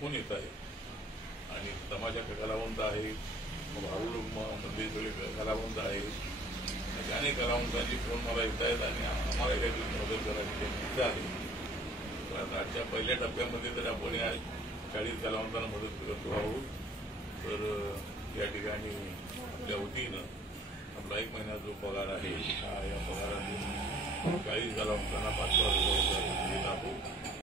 Phone येत आहे आणि तमाशा कलावंत आहे, भारूड मंदिर कलावंत आहे, अनेक कलावंतांची फोन मला येत आहेत आणि आम्हाला काही मदत करायची इच्छा आहे. तर आजच्या पहिल्या टप्प्यामध्ये तर आपण या 40 कलावंतांना मदत करतो आहोत. तर या ठिकाणी आपल्या वतीनं आपला 1 महिना जो पगार आहे या पगारातून 40 कलावंतांना 5,000 रुपये देत आहोत.